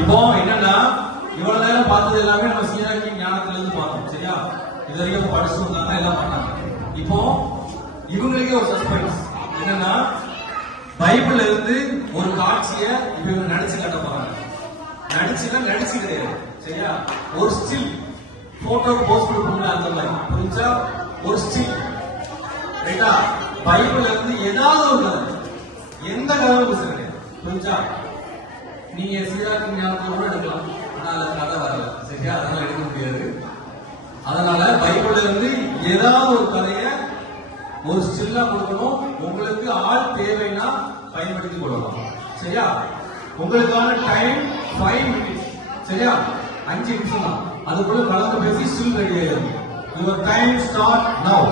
இப்போ என்னன்னா இவ்வளவு நேரம் பார்த்தது எல்லாமே நம்ம சீராக்கி ஞானத்துல இருந்து பார்த்தோம் சரியா? இது வரைக்கும் படிச்சு வந்தாங்க எல்லாம் பண்ணாங்க. இப்போ இவங்களுக்கே ஒரு சஸ்பென்ஸ் என்னன்னா பைபிள்ல இருந்து ஒரு காட்சிய இப்ப இவங்க நடிச்சு காட்ட போறாங்க. நடிச்சுன்னா நடிச்சு கிடையாது சரியா? ஒரு ஸ்டில் போட்டோ போஸ்ட் கொடுக்கணும் அந்த மாதிரி. புரிஞ்சா? ஒரு ஸ்டில் ரைட்டா பைபிள்ல இருந்து ஏதாவது ஒரு கதை. எந்த கதை புதுசு கிடையாது. புரிஞ்சா? நீங்க சீராக்கு ஞானத்துல கூட எடுக்கலாம். ஆனா அது கதை வரல சரியா? அதெல்லாம் எடுக்க முடியாது. அதனால பைபிள்ல இருந்து ஏதாவது ஒரு கதைய ஒரு ஸ்டில்லா கொடுக்கணும். உங்களுக்கு ஆள் தேவைன்னா பயன்படுத்தி கொள்ளலாம். சரியா? உங்களுக்கான டைம் ஃபைவ் மினிட்ஸ் சரியா? அஞ்சு நிமிஷம் தான் அதுக்குள்ள கலந்து பேசி ஸ்டில் ரெடி ஆயிடும் your time start now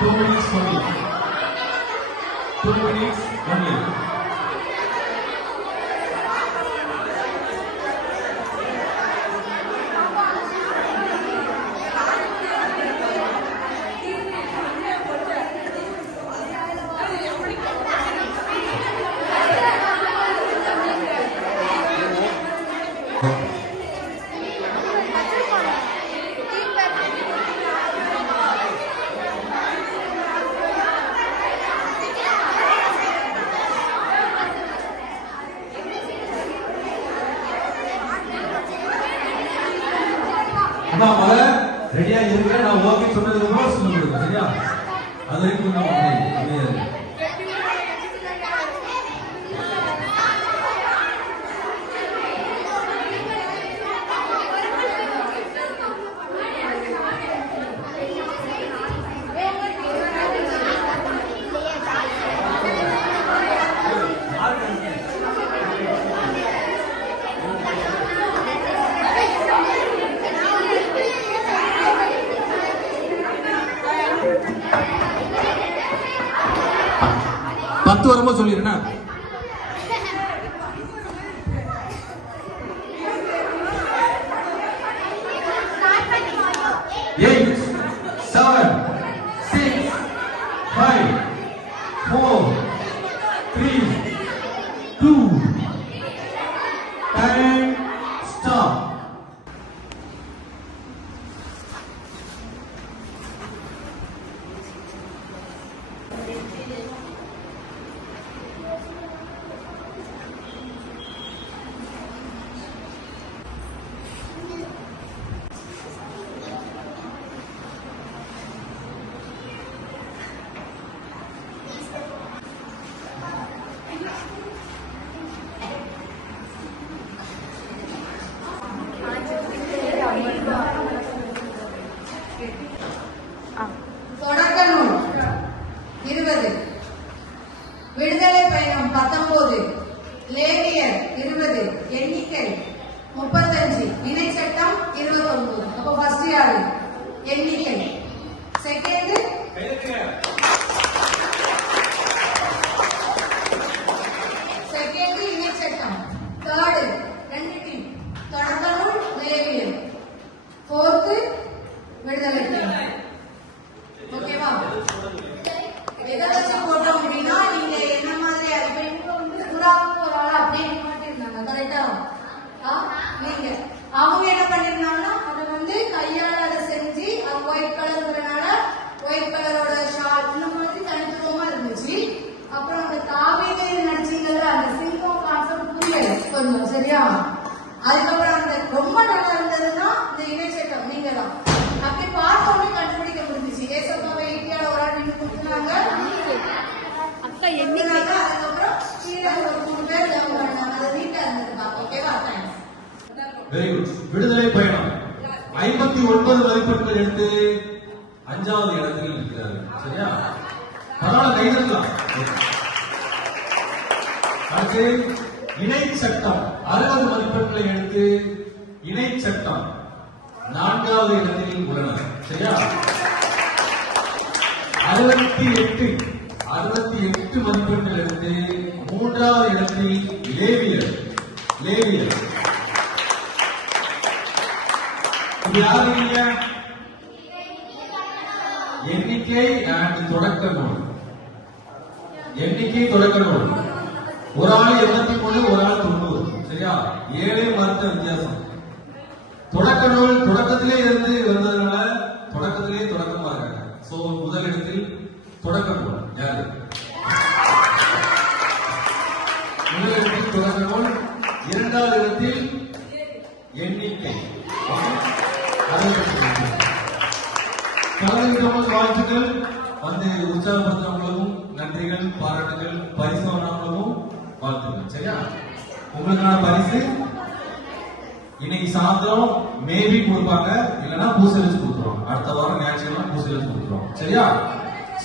Two minutes for me. Two minutes, one minute. அம்மா முதல்ல ரெடியா இருக்க நான் ஓகே சொன்னதுக்கு அப்புறம் சொல்ல சரியா? அது வரைக்கும் நான் அப்படியே பத்து வரும்போது சொல்லிடுறேன்? எயிட் தொடக்க நூல் இருபது. விடுதலை பயணம் பத்தொன்பது. லேவியர் இருபது. எண்ணிக்கை முப்பத்தஞ்சு. இணை சட்டம் இருபத்தொன்பது. அப்போ ஃபர்ஸ்ட் யாரு? எண்ணிக்கை. செகண்ட் இணை சட்டம் தேர்டு ரெண்டு டீம் தொடக்க நூல் லேவியர் ஃபோர்த்து விடுதலை பயணம் ஓகேவா எதை வச்சு போட்டோம் அப்படின்னா நீங்க என்ன மாதிரி இப்ப இவங்க வந்து புறாவுக்கு ஒரு ஆள் அப்படியே மாட்டிருந்தாங்க கரெக்டா நீங்க அவங்க என்ன பண்ணிருந்தாங்கன்னா அதை வந்து கையால அதை செஞ்சு அது ஒயிட் கலர்ங்கிறனால ஒயிட் கலரோட ஷால் இந்த மாதிரி தனித்துவமா இருந்துச்சு அப்புறம் அந்த காவேரி நடிச்சீங்கல்ல அந்த சிங்கம் கான்செப்ட் புரியல கொஞ்சம் சரியா அதுக்கப்புறம் அந்த ரொம்ப நல்லா இருந்ததுன்னா இந்த இணைச்சட்டம் நீங்க தான் அப்படி பார்த்தோன்னே கண்டுபிடிக்க முடிஞ்சிச்சு. ஏசப்பாவை இந்தியால ஒரு ஆள் நின்று கொடுத்துனாங்க அக்கா எண்ணிக்கை அதுக்கப்புறம் கீழே ஒரு மூணு பேர் ஜம்ப் பண்ணாங்க. அது நீட்டா இருந்தது பார்க்க ஓகேவா தேங்க்ஸ் வெரி குட் விடுதலை பயணம். ஐம்பத்தி ஒன்பது மதிப்பெண்கள் எடுத்து அஞ்சாவது இடத்தில் இருக்கிறார் சரியா? பரவாயில்ல கைதட்டலாம். அடுத்து இணை சட்டம். அறுபது மதிப்பெண்களை எடுத்து இணை சட்டம். நான்காவது இடத்தில் உள்ளன சரியா? அறுபத்தி எட்டு. அறுபத்தி எட்டு மதிப்பெண்கள் எடுத்து மூன்றாவது இடத்தில் லேவியர். லேவியர். யாரு நீங்க எண்ணிக்கை? அண்ட் தொடக்க நூல். எண்ணிக்கை தொடக்க நூல். ஒரு ஆள் எண்பத்தி மூணு ஒரு ஆள் தொண்ணூறு. சரியா? ஏழு மருத்துவ வித்தியாசம். தொடக்க நூல் தொடக்கத்திலே இருந்து வந்ததுனால தொடக்கத்திலே தொடக்கமா இருக்காங்க சோ முதல் இடத்தில் தொடக்க நூல். யாரு? முதல் இடத்தில் தொடக்க நூல் இரண்டாவது இடத்தில் எண்ணிக்கை. வாழ்த்துக்கள். வந்து உற்சாகப்படுத்தவங்களுக்கும் நன்றிகள் பாராட்டுகள் பரிசோனா உங்களுக்கான பரிசு இன்னைக்கு சாயந்தரம் மேபி கொடுப்பாங்க. இல்லைன்னா பூசை வச்சு கொடுத்துருவாங்க. அடுத்த வாரம் ஞாயிற்றுக்கிழமை பூசை வச்சு கொடுத்துருவாங்க. சரியா?